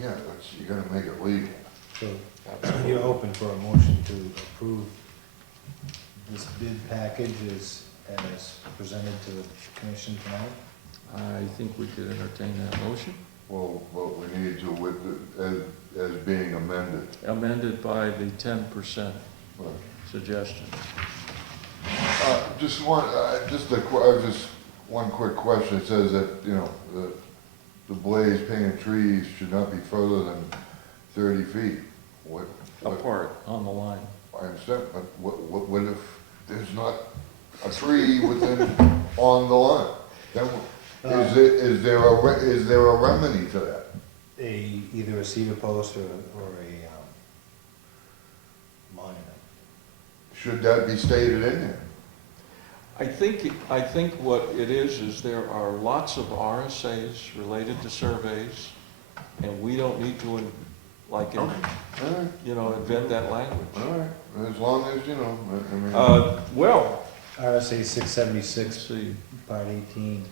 yeah, you gotta make it legal. So you're open for a motion to approve this bid package as presented to the commission tonight? I think we could entertain that motion, Well, what we need to, with, as being amended. amended by the 10% Right. suggestion. Just one, just one quick question. It says that, you know, the blaze painted trees should not be further than 30 feet. What, Apart on the line. I understand, but what if there's not a tree within, on the line? Then, is there a remedy to that? Either a cedar post or a monument. Should that be stated in there? I think what it is there are lots of RSAs related to surveys, and we don't need to, like, All right, you know, invent that language. all right, as long as, you know, I mean. Well, RSA let's 676, see. part 18.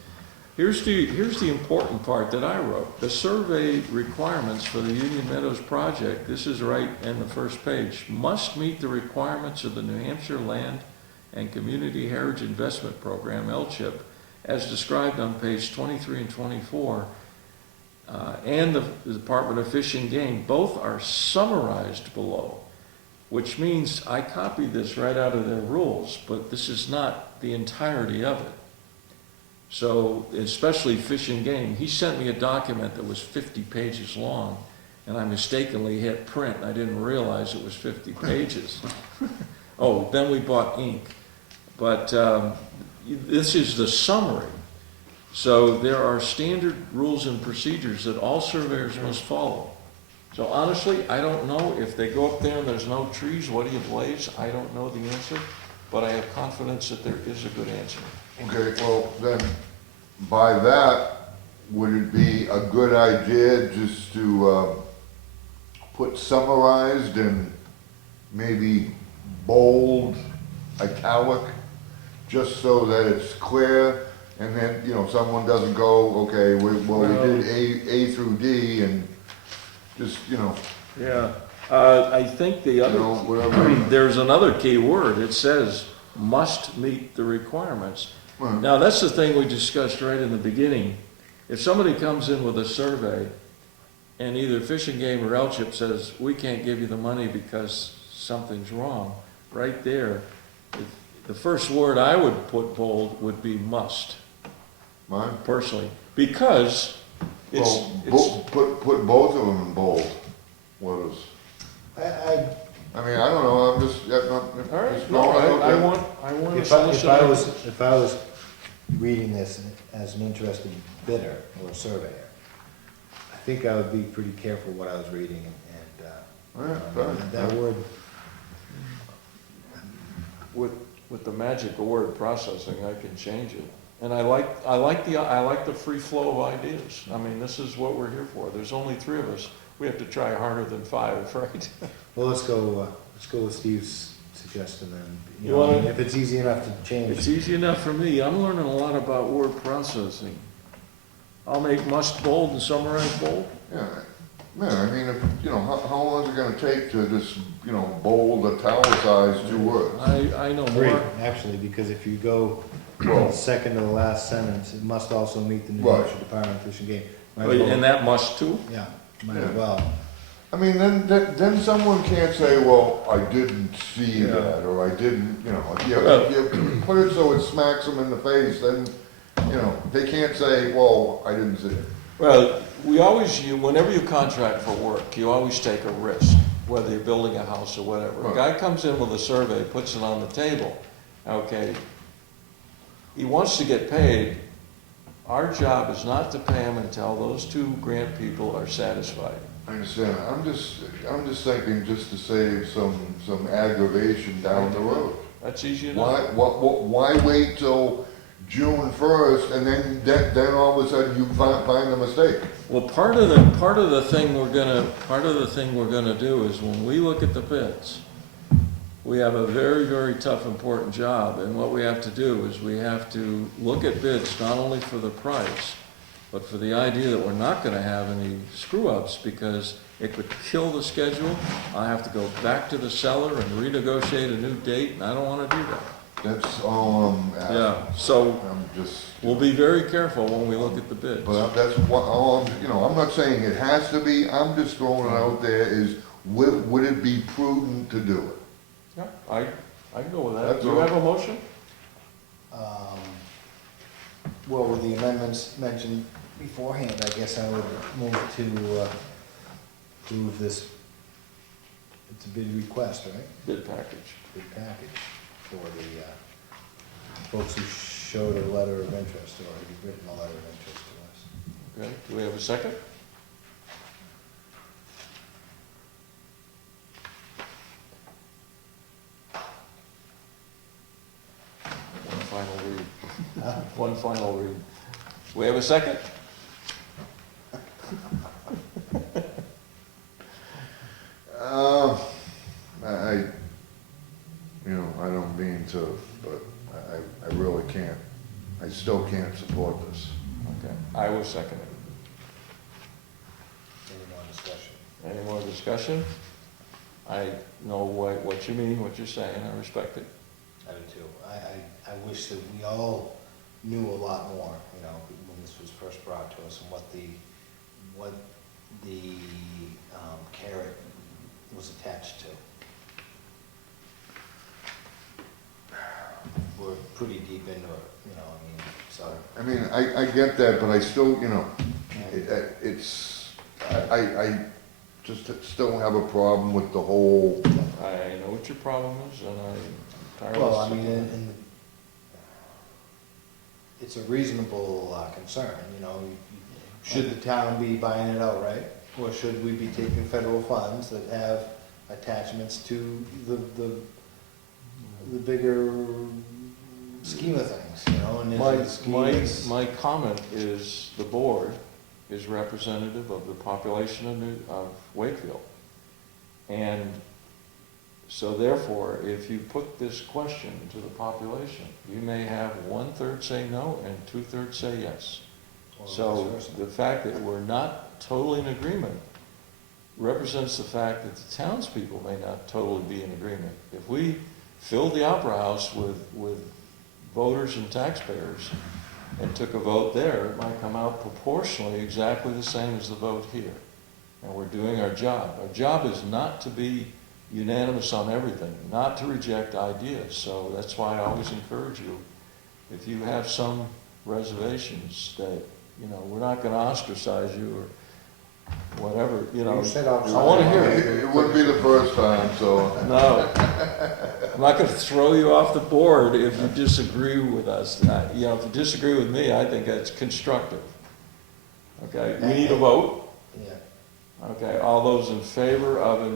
Here's the important part that I wrote. The survey requirements for the Union Meadows project, this is right in the first page, must meet the requirements of the New Hampshire Land and Community Heritage Investment Program, LCHIP, as described on page 23 and 24, and the Department of Fish and Game. Both are summarized below, which means I copied this right out of their rules, but this is not the entirety of it. So, especially Fish and Game, he sent me a document that was 50 pages long, and I mistakenly hit print. I didn't realize it was 50 pages. Oh, then we bought ink. But this is the summary. So there are standard rules and procedures that all surveyors must follow. So honestly, I don't know if they go up there and there's no trees, what do you blaze? I don't know the answer, but I have confidence that there is a good answer. Okay, well, then, by that, would it be a good idea just to put summarized in maybe bold, italic, just so that it's clear, and then, you know, someone doesn't go, okay, we did A through D, and just, you know, Yeah, I think the you other, know, whatever. there's another key word. It says, must meet the requirements. Right. Now, that's the thing we discussed right in the beginning. If somebody comes in with a survey and either Fish and Game or LCHIP says, we can't give you the money because something's wrong, right there, the first word I would put bold would be must, Mine? personally, because it's, Well, put both of them in bold. What is? I mean, I don't know, I'm just, all right, just no, throwing it out I there. want to If solicit. I was reading this as an interested bidder or surveyor, I think I would be pretty careful what I was reading Yeah, fine. that word. With the magic of word processing, I can change it. And I like the free flow of ideas. I mean, this is what we're here for. There's only 3 of us. We have to try harder than 5, right? Well, let's go with Steve's suggestion then. You wanna- if it's easy enough to change. It's easy enough for me. I'm learning a lot about word processing. I'll make must bold and summarize bold. Yeah, I mean, if, you know, how long is it gonna take to just, you know, bold, italicize 2 words? I know Three, more. actually, because if you go Well, second to the last sentence, it must also meet the New Right. Hampshire Department of Fish and Game. Might as well- And that must too? Yeah, might as Yeah. well. I mean, then someone can't say, well, I didn't see Yeah. that, or I didn't, you know, Well- you put it so it smacks them in the face, then, you know, they can't say, well, I didn't see it. Well, whenever you contract for work, you always take a risk, whether you're building a house or whatever. A Right. guy comes in with a survey, puts it on the table, okay, he wants to get paid. Our job is not to pay him until those 2 grant people are satisfied. I understand, I'm just thinking just to save some aggravation down the road. That's easy enough. Why wait till June 1st and then all of a sudden you find a mistake? Well, part of the thing we're gonna do is when we look at the bids, we have a very, very tough, important job, and what we have to do is we have to look at bids not only for the price, but for the idea that we're not gonna have any screw-ups because it could kill the schedule, I have to go back to the seller and renegotiate a new date, and I don't wanna do that. That's all I'm asking. Yeah, so I'm just. we'll be very careful when we look at the bids. But that's what, all I'm, I'm not saying it has to be, I'm just throwing it out there is, would it be prudent to do it? Yeah, I can go with that. That's Do you all. have a motion? Well, with the amendments mentioned beforehand, I guess I would move to approve this, it's a bid request, right? Bid package. Bid package for the folks who showed a letter of interest or have written a letter of interest to us. Okay, do we have a second? One final read. One final read. We have a second? I don't mean to, but I really can't, I still can't support this. Okay, I will second it. Any more discussion? Any more discussion? I know what you mean, what you're saying, I respect it. I do too. I wish that we all knew a lot more, when this was first brought to us and what the carrot was attached to. We're pretty deep into it, so. I mean, I get that, but I still, I just still have a problem with the whole, I know what your problem is, and I'm entirely. Well, and it's a reasonable concern, should the town be buying it outright? Or should we be taking federal funds that have attachments to the bigger scheme of things, and is the scheme is- My comment is, the board is representative of the population of Wakefield. And so therefore, if you put this question to the population, you may have 1/3 say no and 2/3 say yes. or So vice versa. the fact that we're not totally in agreement represents the fact that the townspeople may not totally be in agreement. If we filled the Opera House with voters and taxpayers and took a vote there, it might come out proportionally exactly the same as the vote here. And we're doing our job. Our job is not to be unanimous on everything, not to reject ideas. So that's why I always encourage you, if you have some reservations that, we're not gonna ostracize you or whatever, You said I outside. wanna hear it. it wouldn't be the first time, so. No. I'm not gonna throw you off the board if you disagree with us. If you disagree with me, I think that's constructive. Okay, we need a vote. Yeah, Okay, all those in favor of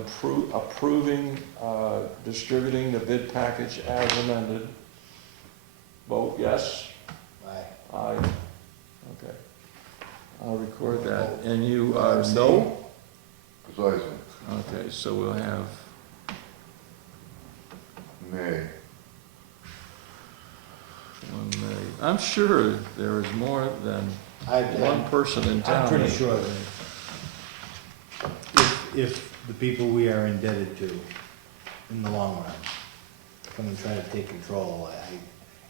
approving, distributing the bid package as amended? Vote yes. aye. Aye. Okay. I'll record that. And you, no? Precisely. Okay, so we'll have, Nay. one nay. I'm sure there is more than one person in town. I'm pretty that- sure that if the people we are indebted to, in the long run, come and try to take control,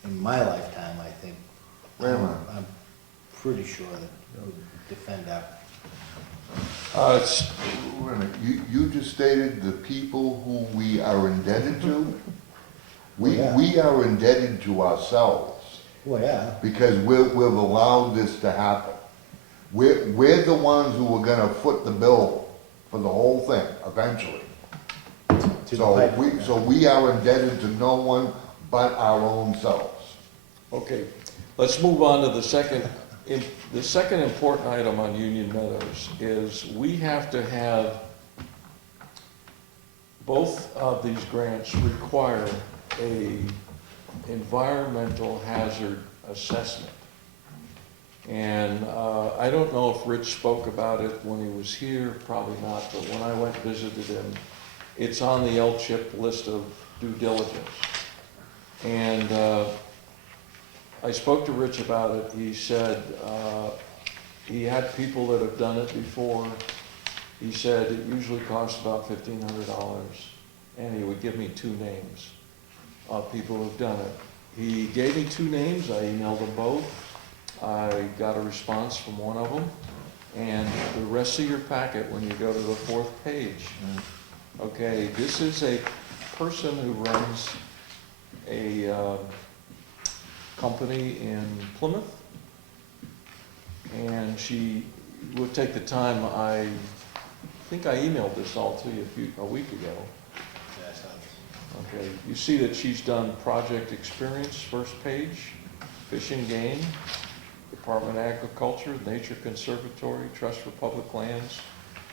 in my lifetime, I think, Wait a minute. I'm pretty sure that we'll defend that. It's, Wait a minute, you just stated the people who we are indebted to? Yeah. We are indebted to ourselves, Well, yeah, because we've allowed this to happen. We're the ones who are gonna foot the bill for the whole thing, eventually. to the pipe. So we are indebted to no one but our own selves. okay, let's move on to the second. The second important item on Union Meadows is we have to have, both of these grants require a environmental hazard assessment. And I don't know if Rich spoke about it when he was here, probably not, but when I went and visited him, it's on the L-chip list of due diligence. And I spoke to Rich about it. He said, he had people that have done it before. He said it usually costs about $1,500, and he would give me 2 names of people who've done it. He gave me 2 names, I emailed them both. I got a response from one of them, and the rest of your packet, when you go to the 4th page, okay, this is a person who runs a company in Plymouth, and she would take the time, I think I emailed this all to you a week ago. Yeah, sounds. Okay, you see that she's done project experience, 1st page, Fish and Game, Department of Agriculture, Nature Conservatory, Trust for Public Lands,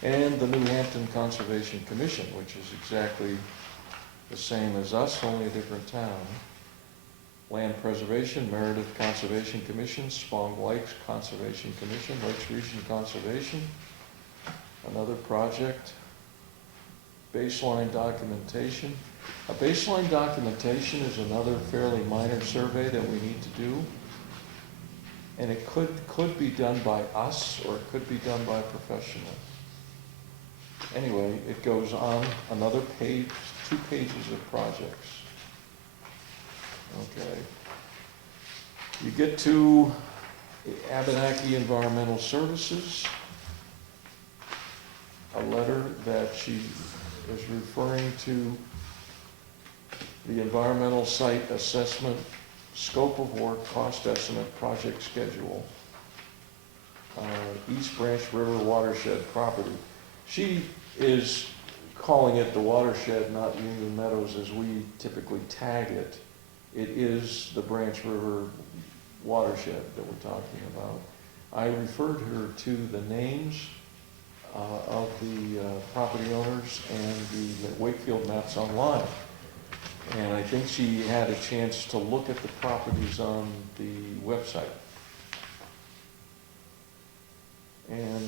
and the New Hampton Conservation Commission, which is exactly the same as us, only a different town. Land Preservation, Meredith Conservation Commission, Spong Lakes Conservation Commission, Lakes Region Conservation, another project, baseline documentation. A baseline documentation is another fairly minor survey that we need to do. And it could be done by us, or it could be done by a professional. Anyway, it goes on another page, 2 pages of projects. Okay. You get to Abenaki Environmental Services, a letter that she is referring to the environmental site assessment, scope of work, cost estimate, project schedule, East Branch River watershed property. She is calling it the watershed, not Union Meadows as we typically tag it. It is the Branch River watershed that we're talking about. I referred her to the names of the property owners and the Wakefield maps online. And I think she had a chance to look at the properties on the website. And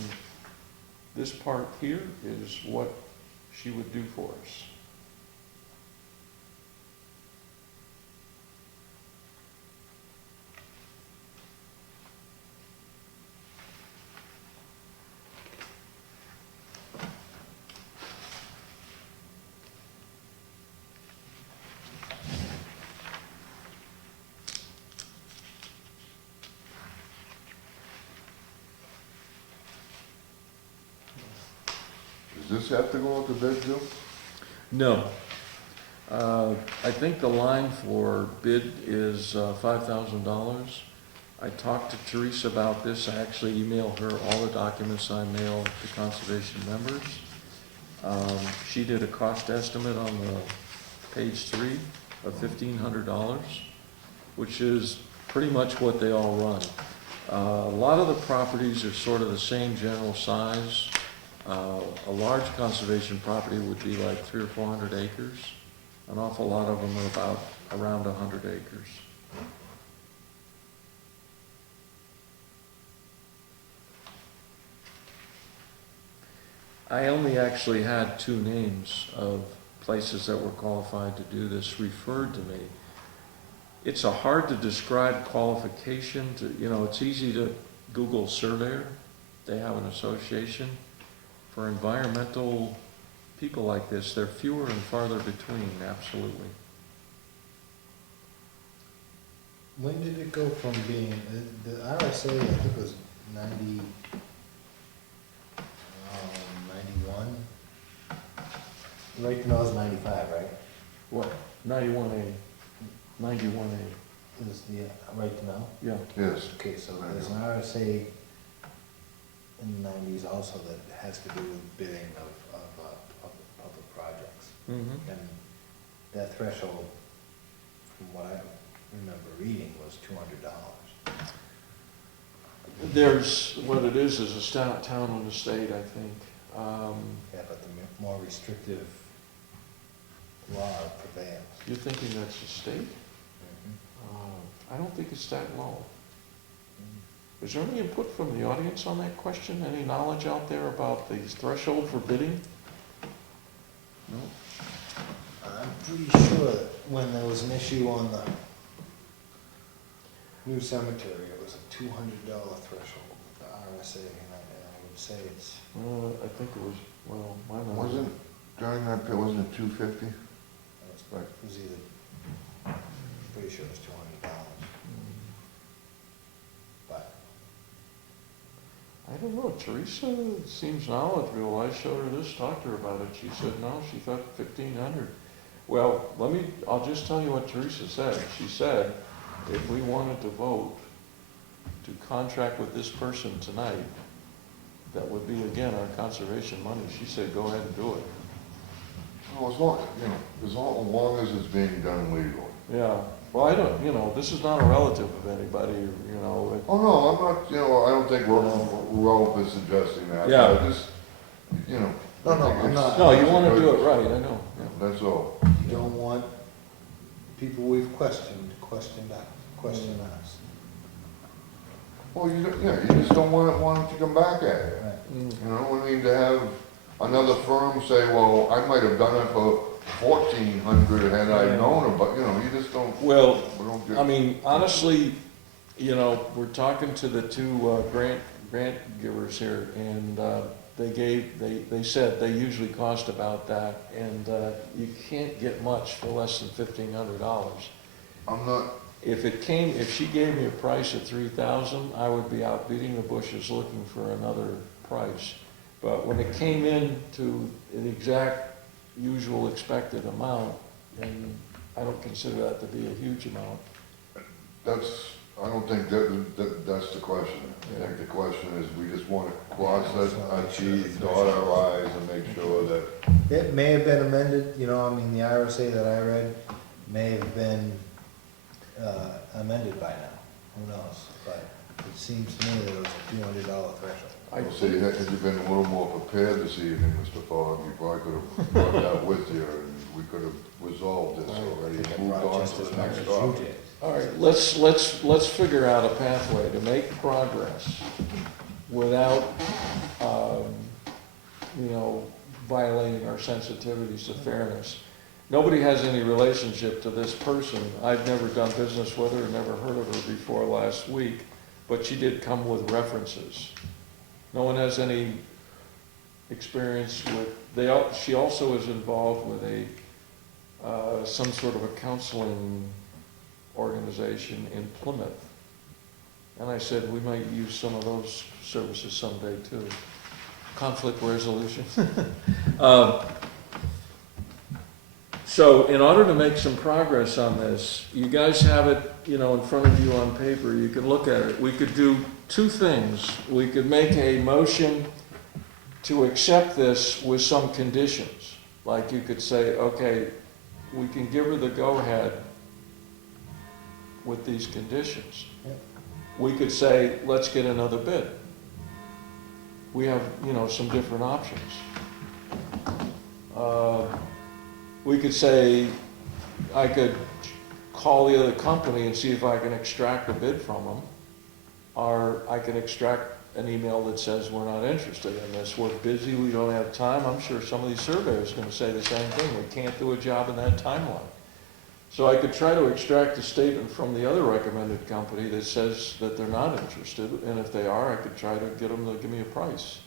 this part here is what she would do for us. Does this have to go out to bid too? No. I think the line for bid is $5,000. I talked to Teresa about this. I actually emailed her all the documents I mailed to conservation members. She did a cost estimate on the page 3 of $1,500, which is pretty much what they all run. A lot of the properties are sort of the same general size. A large conservation property would be like 300 or 400 acres. An awful lot of them are around 100 acres. I only actually had 2 names of places that were qualified to do this referred to me. It's a hard to describe qualification. It's easy to Google surveyor. They have an association. For environmental people like this, they're fewer and farther between, absolutely. When did it go from being, the RSA, I think it was 91? Right to know is 95, right? What, 91A, 91A, Is the right to know? yeah. Yes. Okay, so there's an RSA in the 90s also that has to do with bidding of public projects. Mm-hmm. And that threshold, from what I remember reading, was $200. There's, what it is a town and a state, I think. Yeah, but the more restrictive law prevails. You're thinking that's a state? I don't think it's that low. Is there any input from the audience on that question? Any knowledge out there about the threshold for bidding? No? I'm pretty sure that when there was an issue on the new cemetery, it was a $200 threshold, the RSA, and I would say it's, I think it was, well, mine was. Wasn't, during that period, wasn't it 250? it was either, pretty sure it was $200. But, I don't know, Teresa seems knowledgeable. I showed her this, talked to her about it. She said, no, she thought 1,500. Well, I'll just tell you what Teresa said. She said, if we wanted to vote to contract with this person tonight, that would be, again, our conservation money. She said, go ahead and do it. Well, as long, you know, as long as it's being done legally. Yeah, well, I don't, this is not a relative of anybody, Oh, no, I'm not, I don't think Rolf is suggesting that. Yeah. I just, No, I think I'm it's- not. No, you want to do it right, I know. Yeah. That's all. you don't want people we've questioned to question us. Well, you just don't want it to come back at you. Right. Mm. You know, I mean, to have another firm say, well, I might have done it for 1,400 had I known about, you just don't. Well, we don't get- I mean, honestly, we're talking to the two grant givers here, and they said they usually cost about that, and you can't get much for less than $1,500. I'm not, If she gave me a price at 3,000, I would be out beating the bushes looking for another price. But when it came in to the exact usual expected amount, and I don't consider that to be a huge amount. I don't think that's the question. I think the question is, we just want to cross our T's, dot our I's, and make sure that, It may have been amended, the RSA that I read may have been amended by now, who knows? But it seems to me that it was a $200 threshold. I'll say, had you been a little more prepared this evening, Mr. Fogg, you probably could have brought that with you, and we could have resolved this already, I think I moved brought on just to as the much next as topic. you did. All right, let's figure out a pathway to make progress without, violating our sensitivities to fairness. Nobody has any relationship to this person. I've never done business with her, never heard of her before last week, but she did come with references. No one has any experience with, she also is involved with some sort of a counseling organization in Plymouth. And I said, we might use some of those services someday too. Conflict resolution. So in order to make some progress on this, you guys have it, in front of you on paper, you can look at it. We could do two things. We could make a motion to accept this with some conditions. Like you could say, okay, we can give her the go-ahead with these conditions. Yep. We could say, let's get another bid. We have, some different options. We could say, I could call the other company and see if I can extract a bid from them, or I can extract an email that says we're not interested in this, we're busy, we don't have time. I'm sure some of these surveyors are going to say the same thing, we can't do a job in that timeline. So I could try to extract a statement from the other recommended company that says that they're not interested, and if they are, I could try to get them to give me a price.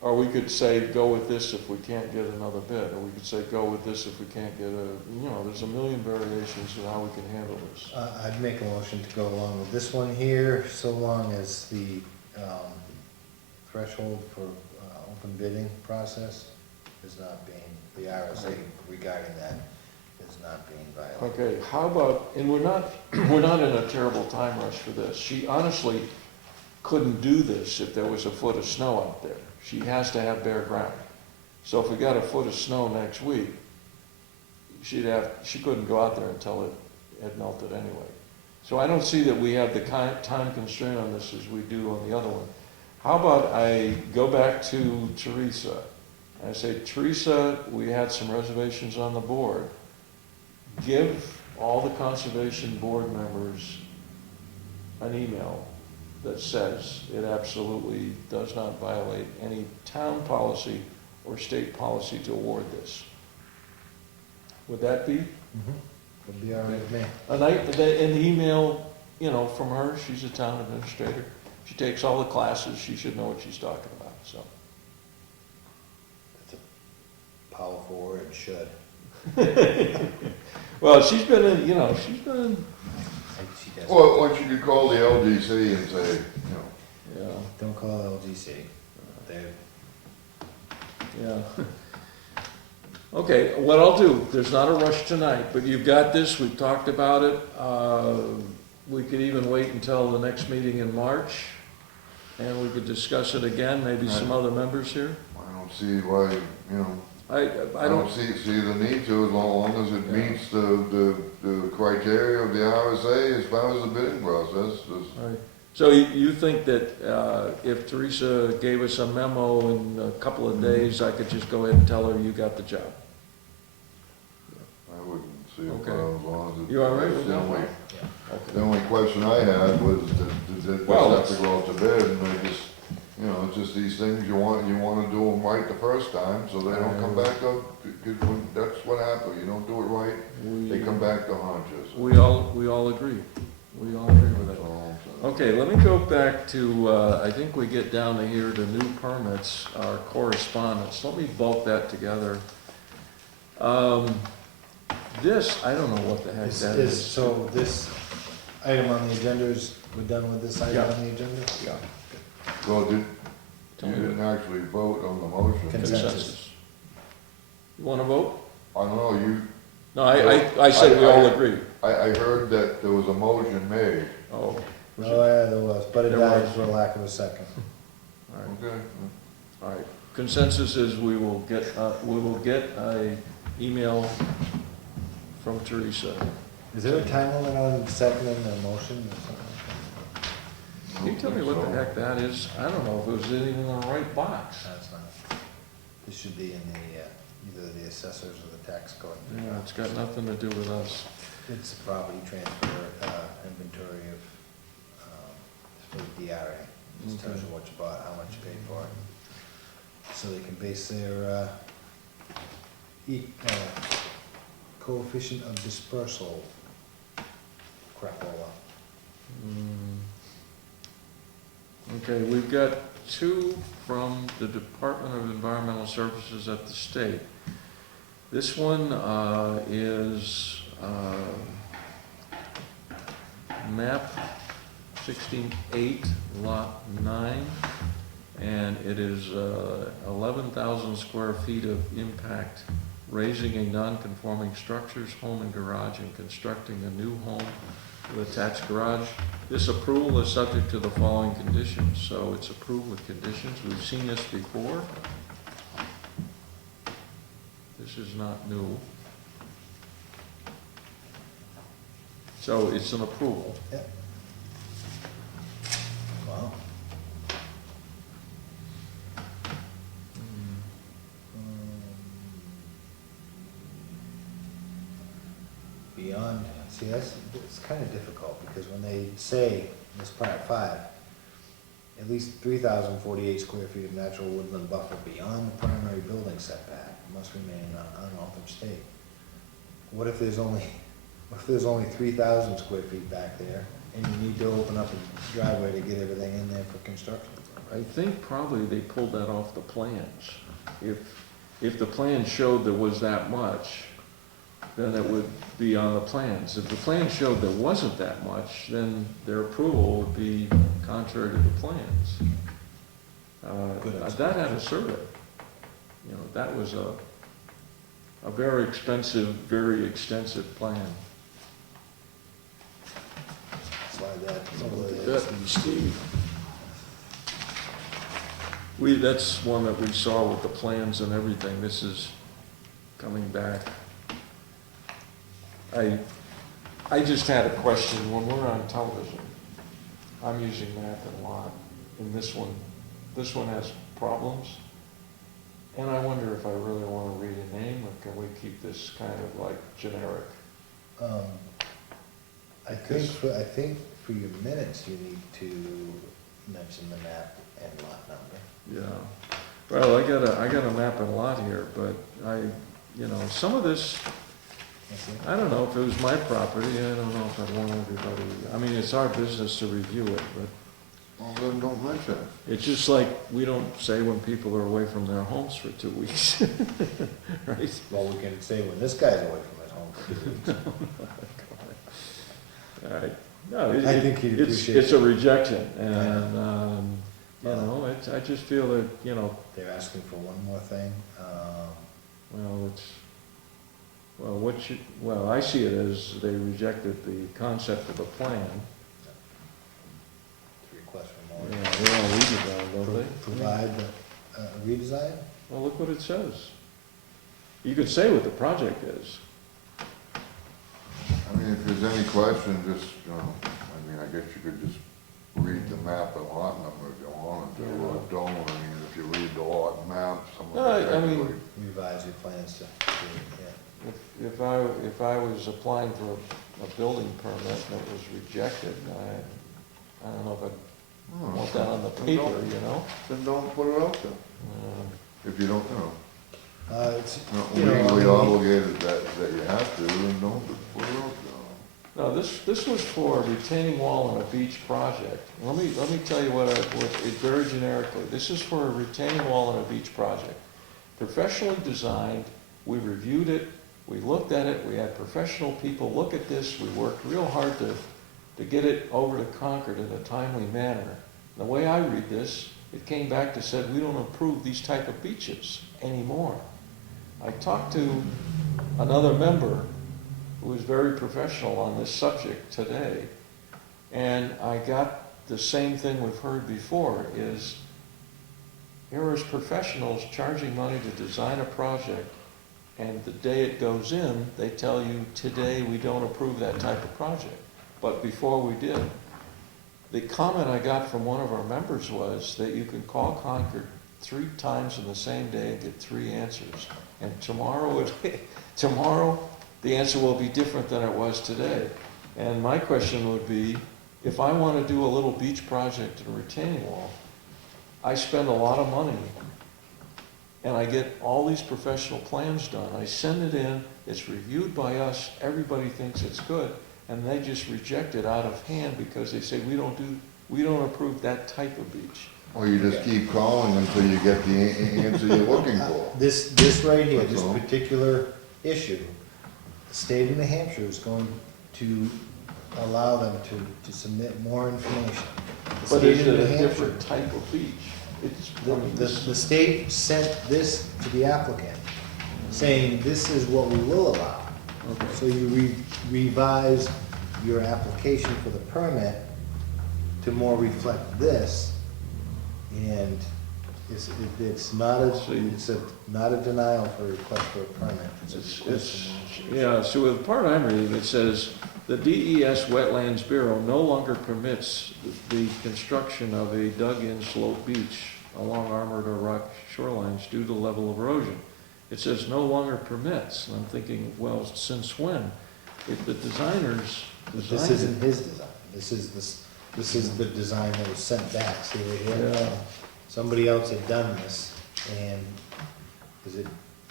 Or we could say, go with this if we can't get another bid, or we could say, go with this if we can't get there's a million variations of how we can handle this. I'd make a motion to go along with this one here, so long as the threshold for open bidding process is not being, the RSA regarding that is not being violated. Okay, how about, and we're not in a terrible time rush for this. She honestly couldn't do this if there was a foot of snow out there. She has to have bare ground. So if we got a foot of snow next week, she couldn't go out there until it had melted anyway. So I don't see that we have the time constraint on this as we do on the other one. How about I go back to Teresa? I say, Teresa, we had some reservations on the board. Give all the conservation board members an email that says it absolutely does not violate any town policy or state policy to award this. Would that be? Would be all right with me. And the email you know, from her, she's a town administrator. She takes all the classes, she should know what she's talking about, so. That's a powerful word, should. Well, she's been in, you know, she's been in, She does. Well, once you could call the LGC and say, yeah, Don't call LGC. They're, yeah. Okay, what I'll do, there's not a rush tonight, but you've got this, we've talked about it. We could even wait until the next meeting in March, and we could discuss it again, maybe some other members here. I don't see why, you know, I I don't, don't see the need to, as long as it Yeah. meets the criteria of the RSA as far as the bidding process. right. So you think that if Teresa gave us a memo in a couple of days, I could just go ahead and tell her you got the job? I wouldn't see a Okay. problem as long as it. You all right with it's the that, only- Mike? The only question I had was, does it Well, have to go out to bid, and I just, you know, it's just these things, you wanna do them right the first time, so they don't come back up, because that's what happens, you don't do it right, they come back to haunt you, so. We all agree. We all agree with That's that. all I'm saying. Okay, let me go back to, I think we get down to here, to new permits, our correspondence. Let me bulk that together. This, I don't know what the heck this that is, is. so this item on the agenda is, we're done with this item Yeah. on the agenda? Yeah. Well, you Tell me didn't actually vote on the motion. Consensus. You wanna vote? I don't know, No, I said we all agree. I heard that there was a motion made. Oh, Oh, yeah, there was, but it There died was. for lack of a second. all right. Okay. All right, consensus is we will get a email from Teresa. Is there a time limit on seconding the motion or something like that? Can you tell me what the heck that is? I don't know if it was even in the right box. That's not, this should be in the, either the assessors or the tax collector. Yeah, it's got nothing to do with us. It's a property transfer, inventory of, for the DRA. Just tells you what you bought, how much you paid for it. So they can base their, coefficient of dispersal crapola. Okay, we've got two from the Department of Environmental Services at the state. This one is map 16-8, lot 9, and it is 11,000 square feet of impact, raising a non-conforming structures, home and garage, and constructing a new home with attached garage. This approval is subject to the following conditions, so it's approved with conditions. We've seen this before. This is not new. So it's an approval. Wow. Beyond, see, it's kind of difficult, because when they say, in this part 5, at least 3,048 square feet of natural woodland buffer beyond the primary building setback must remain on unaltered state. What if there's only 3,000 square feet back there, and you need to open up a driveway to get everything in there for construction? I think probably they pulled that off the plans. If the plan showed there was that much, then it would be on the plans. If the plan showed there wasn't that much, then their approval would be contrary to the plans. That had a survey. You know, that was a very expensive, very extensive plan. Slide that over Look there. at that, Steve. That's one that we saw with the plans and everything. This is coming back. I just had a question. When we're on television, I'm using map and lot, and this one has problems. And I wonder if I really want to read a name, or can we keep this kind of like generic? I think for your minutes, you need to mention the map and lot number. Yeah. Well, I got a map and lot here, but some of this, That's it. I don't know, if it was my property, I don't know if I'd want everybody, I mean, it's our business to review it, but Well, then don't mention it. it's just like, we don't say when people are away from their homes for 2 weeks, right? Well, we can say when this guy's away from his home for 2 weeks. All right, no, I think he'd it's, appreciate it's a it. rejection, and, you know, it's, I just feel that, you know, They're asking for one more thing. well, it's, well, what you, well, I see it as they rejected the concept of the plan. To request for more. Yeah, they want to redesign, don't they? Provide redesign? Well, look what it says. You could say what the project is. I mean, if there's any question, just, you know, I mean, I guess you could just read the map and lot number if you wanted to, or don't. I mean, if you read the lot and map, some of No, it I mean- actually. Revise your plans to, yeah. If I was applying for a building permit and it was rejected, I don't know if I'd want that on the paper, you know? Then don't put it out there, if you don't, It's, not you know, I legally mean, obligated that you have to, then don't put it out there. No, this was for a retaining wall on a beach project. Let me tell you what it very generically, this is for a retaining wall on a beach project. Professionally designed, we reviewed it, we looked at it, we had professional people look at this, we worked real hard to get it over to Concord in a timely manner. The way I read this, it came back to said, we don't approve these type of beaches anymore. I talked to another member who was very professional on this subject today, and I got the same thing we've heard before, is here is professionals charging money to design a project, and the day it goes in, they tell you, today we don't approve that type of project. But before we did. The comment I got from one of our members was that you can call Concord 3 times in the same day and get 3 answers. And tomorrow, the answer will be different than it was today. And my question would be, if I want to do a little beach project and a retaining wall, I spend a lot of money and I get all these professional plans done. I send it in, it's reviewed by us, everybody thinks it's good, and they just reject it out of hand because they say, we don't approve that type of beach. Or you just keep calling until you get the answer you're looking for. This right here, That's this all. particular issue, the state of New Hampshire is going to allow them to submit more information. The But state is of it New a Hampshire- different type of beach? It's, I mean, The state sent this to the applicant, saying this is what we will allow. okay. So you revise your application for the permit to more reflect this, and it's not not a denial for request for a permit. It's a request for more. Yeah, so with the part I'm reading, it says, the DES Wetlands Bureau no longer permits the construction of a dug-in slope beach along armored or rock shorelines due to level of erosion. It says no longer permits, and I'm thinking, well, since when? If the designers But designed this isn't it, his design, this is the design that was sent back, see right here? Yeah. Somebody else had done this, and is it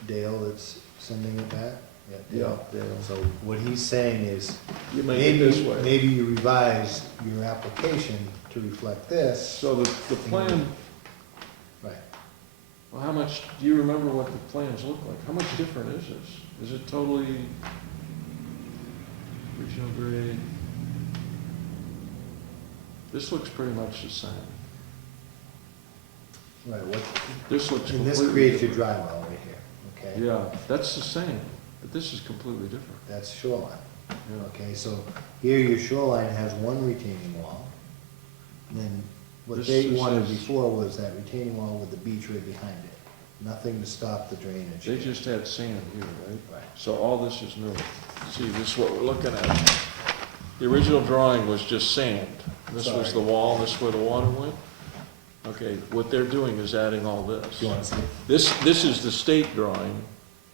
Dale that's sending it back? Yeah, Dale. Dale. So what he's saying is, you make it this way. maybe you revise your application to reflect this. So the plan, Right. well, how much, do you remember what the plans look like? How much different is this? Is it totally regional grade? This looks pretty much the same. Right, what, This looks and completely this creates your different. dry well right here, okay? Yeah, that's the same, but this is completely different. That's shoreline. Yeah. Okay, so here your shoreline has one retaining wall. And then what This they is- wanted before was that retaining wall with the beach right behind it. Nothing to stop the drainage. They just had sand here, right? Right. So all this is new. See, this is what we're looking at. The original drawing was just sand. This was the Sorry. wall, this is where the water went. Okay, what they're doing is adding all this. Do you wanna see it? This is the state drawing,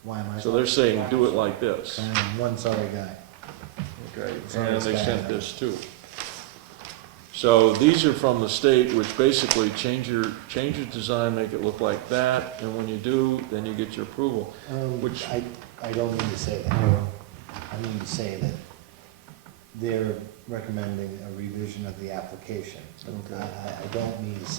Why am I? so they're saying do it like this. I'm one sorry guy. Okay, Sorry, and they Sky. sent this too. So these are from the state, which basically change your design, make it look like that, and when you do, then you get your approval. Which- I don't mean to say that. I mean to say that they're recommending a revision of the application. But Okay. I don't mean to say